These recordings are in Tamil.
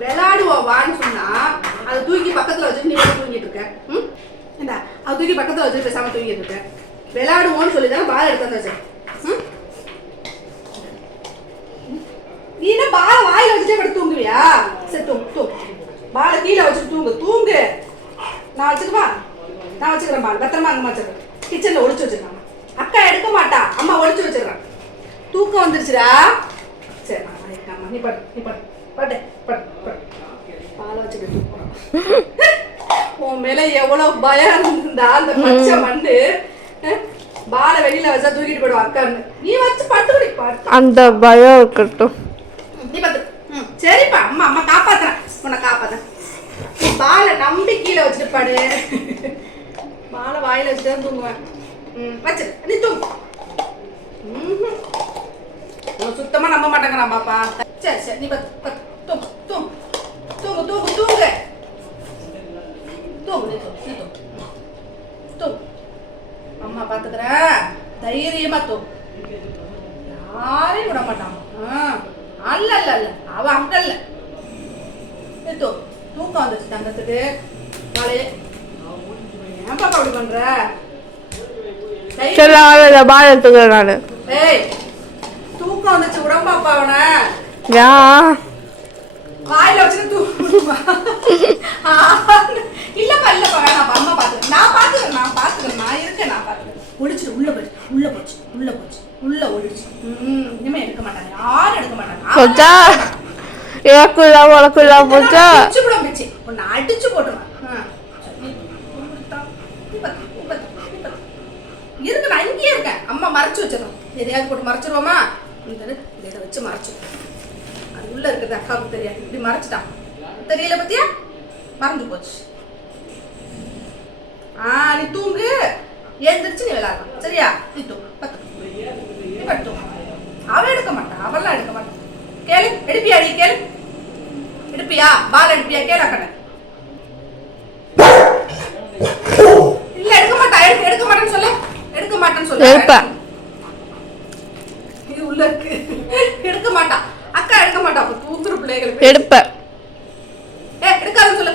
விளையாடுவோம் வான்னு சொன்னா அதை தூக்கி பக்கத்துல வச்சுட்டு நீ தூங்கிட்டு இருக்க. ஏண்டா அதை தூக்கி பக்கத்துல வச்சுட்டு பேசாம தூங்கிட்டு இருக்க. விளையாடுவோன்னு சொல்லி தானே பால் எடுத்து வந்து வச்சேன். நீ என்ன பால வாயில வச்சுட்டே படுத்து தூங்குவியா? சரி தூங்கு. பால கீழே வச்சுட்டு தூங்கு. நான் வச்சுக்கவா? நான் வச்சுக்கிறேன். பால் பத்திரமா அங்கம்மா வச்சுக்கிறேன். கிச்சன்ல ஒளிச்சு வச்சிருக்காங்க. அக்கா எடுக்க மாட்டா, அம்மா ஒளிச்சு வச்சிருக்கான். தூக்கம் வந்துருச்சுடா. சரி நீ படு. பால வச்சுட்டு தூக்கம். உன் மேல எவ்வளவு பயம் இருந்தா அந்த பச்சை மண்ணு பால வெளியில வச்சா தூக்கிட்டு போயிடுவா அக்கான்னு. நீ வச்சு படுத்து அந்த பயம் இருக்கட்டும். நீ பத்து. சரிப்பா அம்மா காப்பாத்துறேன். உன்னை காப்பாத்துறேன். நீ பாலை நம்பி கீழே வச்சுட்டு பாடு. பாலை வாயில வச்சுட்டு தான் தூங்குவேன். வச்சிரு நீ தூங்கு. சுத்தமா நம்ப மாட்டேங்கிறான் பாப்பா. சரி நீ பத்து தூங்கு. அம்மா பாத்துக்கிறேன். தைரியமா தூங்கு. யாரையும் விட மாட்டான். அல்ல அவ அங்கல்ல. தூக்கம் வந்துச்சு தங்கத்துக்கு. ஏன் பாப்பா அப்படி பண்ற? பால் எடுத்துக்கிறேன் நானு. ஏய் தூக்கம் வந்துச்சு உடம்பாப்பா அவன. யா வாயில வச்சுட்டு தூங்குமா? இல்லப்பா வேணாப்பா. அம்மா பாத்துக்கிறேன். நான் பாத்துக்கிறேன். நான் இருக்கேன். நான் பாத்துக்கிறேன். ஒளிச்சிட்டு உள்ள போச்சு. உள்ள ஒளிச்சு. இனிமே எடுக்க மாட்டாங்க. யாரும் எடுக்க மாட்டாங்க. போச்சா எனக்குள்ள உனக்குள்ள போச்சா? உன்னை அடிச்சு போட்டுருவேன். இருக்கு நான் இங்கேயே இருக்கேன். அம்மா மறைச்சு வச்சிடறோம். எதையாவது போட்டு மறைச்சிருவோமா? இதை வச்சு மறைச்சிடும். அது உள்ள இருக்குது அக்காவுக்கு தெரியாது. இப்படி மறைச்சிட்டான். தெரியல பத்தியா? மறைஞ்சு போச்சு. நீ தூங்கு. எழுந்திரிச்சு நீ விளையாடலாம். சரியா? நீ தூங்கு. பத்து. அவ எடுக்க மாட்டான். அவெல்லாம் எடுக்க மாட்டான். கேளு. எடுப்பியா? நீ கேளு. எடுப்பியா? பால் எடுப்பியா? கேள கண்ண. இல்ல எடுக்க மாட்டா. எடுக்க மாட்டேன்னு சொல்லு. எடுக்க மாட்டேன்னு சொல்லு. இது உள்ள இருக்கு. எடுக்க மாட்டா. அக்கா எடுக்க மாட்டா. அப்ப தூக்குற பிள்ளைகளுக்கு எடுப்ப. எடுக்காதுன்னு சொல்லு.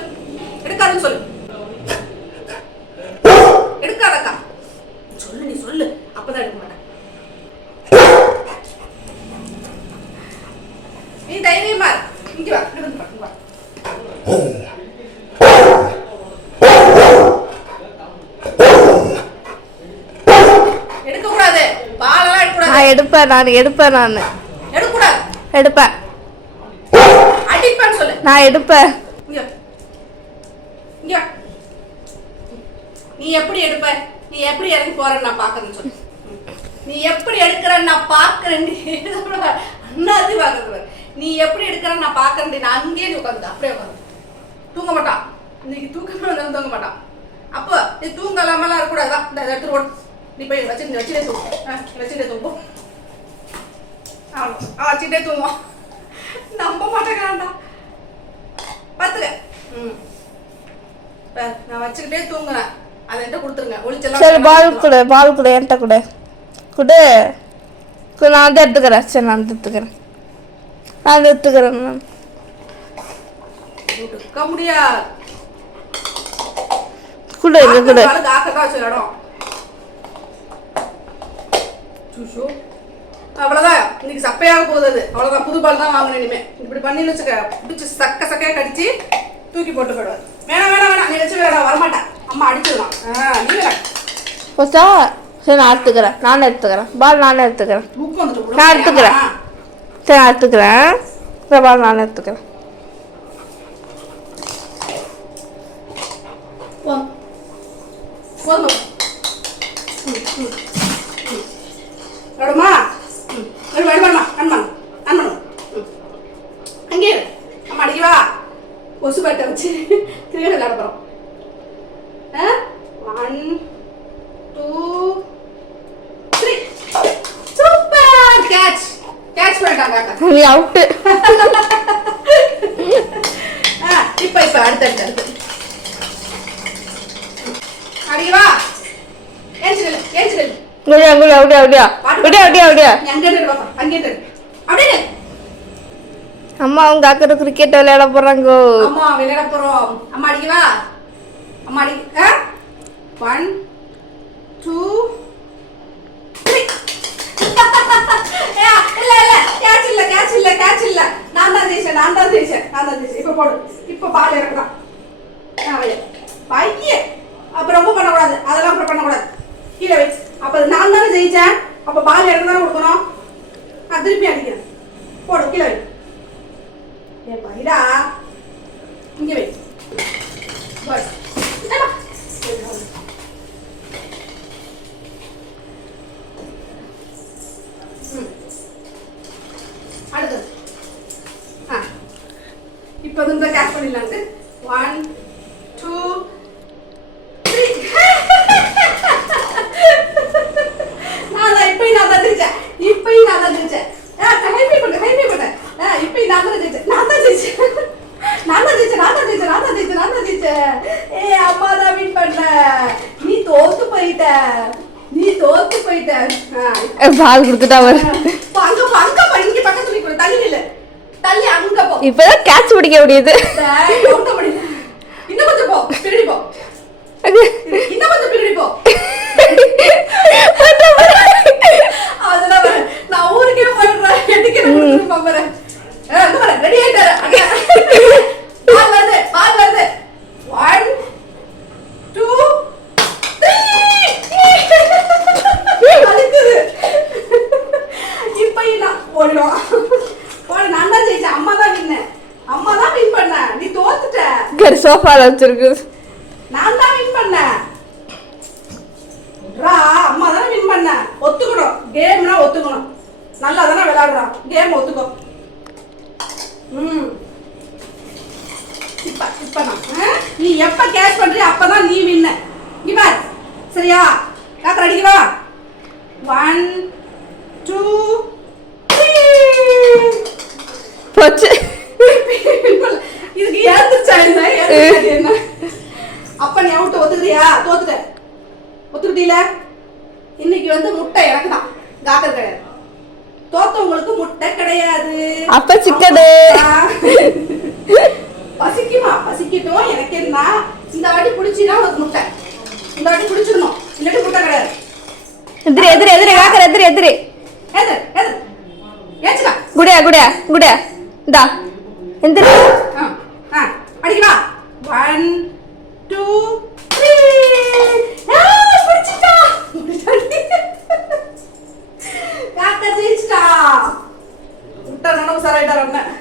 எடுக்காதக்கா சொல்லு. நீ சொல்லு. அப்பதான் எடுக்க மாட்டா. நீ தைரியமா இங்க வா. எடுக்க கூடாது. பாலெல்லாம் எடுக்க கூடாது. நான் எடுப்பேன். எடுக்கூடாது. எடுப்பேன். அடிப்பேன்னு சொல்லு. நான் எடுப்பேன். இங்க நீ எப்படி எடுப்ப? நீ எப்படி இறங்கி போறன்னு நான் பாக்குறேன்னு சொல்லு. நீ எப்படி எடுக்கிறன்னு நான் பாக்குறேன். அண்ணாதி பாக்குறது. நீ எப்படி எடுக்கிறன்னு நான் பாக்குறேன். நான் அங்கேயே உட்காந்து அப்படியே உட்காந்து தூங்க மாட்டான். இன்னைக்கு தூக்கமே வந்தாலும் தூங்க மாட்டான். அப்போ நீ தூங்கலாமெல்லாம் இருக்கக்கூடாது. இந்த இடத்துல ஓடு. நீ போய் வச்சுட்டே தூங்கும். வச்சுட்டே தூங்குவான். நம்ப மாட்டேங்கிறான்டா. பாத்துக்க. நான் வச்சுக்கிட்டே தூங்குறேன். அதை என்கிட்ட கொடுத்துருங்க. சரி பால் கொடு என்கிட்ட கொடு. நான் வந்து எடுத்துக்கிறேன். சரி நான் எடுத்துக்கிறேன். எடுக்க முடியாது. குடு அவ்வளவுதான். இன்னைக்கு சப்பையாக போகுது. அவ்வளவுதான். புது பால் தான் வாங்கணும். இனிமே இப்படி பண்ணி வச்சுக்க. பிடிச்சி சக்கையா கடிச்சு தூக்கி போட்டு போயிடுவாரு. வேணாம் நீ வச்சு வேணாம். வரமாட்டேன். அம்மா அடிச்சிடலாம். நீ வேணாம். போச்சா? சரி நான் எடுத்துக்கிறேன். நானே எடுத்துக்கிறேன். பால் நானே எடுத்துக்கிறேன். நான் எடுத்துக்கிறேன். சரி நான் எடுத்துக்கிறேன். பால் நானே எடுத்துக்கிறேன். அங்கே அம்மா அடிக்கவா? கொசு பாட்டை வச்சு கிரிக்கெட் விளையாட போறோம். 1 2 3 சூப்பர் கேட்ச் பண்ணிட்டாங்க. நீ அவுட். இப்ப அடுத்து அடிக்கவா? ஏஞ்சிடு. அப்படியா. அங்கே அப்படியே அம்மா அவங்க அக்கறை கிரிக்கெட் விளையாட போறாங்க. அம்மா விளையாட போறோம். அம்மா அடிக்கவா? அம்மா அடி. 1 2 3. கேட்ச் இல்ல. நான் தான் ஜெயிச்சேன். இப்ப போடு. இப்ப பால் இறக்குறா. பையே. அப்ப ரொம்ப பண்ணக்கூடாது. அதெல்லாம் அப்புறம் பண்ணக்கூடாது. கீழே வை. அப்ப நான் தானே ஜெயிச்சேன். அப்ப பால் இறக்கு தானே கொடுக்கணும். நான் திருப்பி அடிக்கிறேன். போடு கீழே வை. ஏ பைடா. இங்க வை. பஸ். அடுத்து. இப்போ இந்த கேட்ச் பண்ணிடலாங்க. 1 2 3. நான் தான் ஜெயிச்சேன். இப்பயும் நான் தான் ஜெயிச்சேன். ஹைபை பண்ணு. இப்பயும் நான் தான் ஜெயிச்சேன். ஏ அம்மா தான் வின் பண்ண. நீ தோத்து போயிட்ட. பால் கொடுத்துட்டா அவர். அங்க போ. இங்க பக்கத்துல நிக்கணும். தள்ளி அங்க போ. இப்பதான் கேட்ச் பிடிக்க முடியுது. இன்னும் கொஞ்சம் போ. பின்னாடி போ. இன்னும் கொஞ்சம் பின்னாடி போ. அதெல்லாம் நான் ஊருக்கே போயிடுறேன். எனக்கு பாப்பறேன். ரெடி ஆயிட்டாரு. பால் வருது. 1 2 3. அழுக்குது. இப்ப நான் ஓடிடும். நான் தான் ஜெயிச்சேன். அம்மா தான் வின் பண்ண. நீ தோத்துட்ட. சோஃபால வச்சிருக்கு. நான் தான் வின் பண்ணேன். அம்மா தானே வின் பண்ண. ஒத்துக்கணும். கேம்னா ஒத்துக்கணும். நல்லா தானே விளையாடுறோம். கேம் ஒத்துக்கோ. இப்ப நீ எப்ப கேட்ச் பண்றியோ அப்பதான் நீ வின்ன. இங்க பார். சரியா? காத்தற அடிக்கவா? 1 2 3. போச்சு. இதுக்கு ஏந்துச்சா என்ன? அப்ப நீ அவுட். ஒத்துக்கிறியா? ஒத்துக்கிட்டீல? இன்னைக்கு முட்டை எனக்கு தான். காக்கர் கிடையாது. தோத்தவங்களுக்கு முட்டை கிடையாது. அப்ப சிக்கனு. பசிக்கட்டும். எனக்கு என்ன? இந்த வாட்டி புடிச்சினா உனக்கு முட்டை. இந்த வாட்டி புடிச்சிடணும். இல்லாட்டி முட்டை கிடையாது. எதிரி காக்கர் எதிரி. ஏச்சுடா. குடியா. இந்தா. எந்திரி. அடிக்கவா? 1 2 3. புடிச்சிட்டா. காக்கர் ஜெயிச்சிட்டா. முட்டை நானும் உசாராயிட்டார்.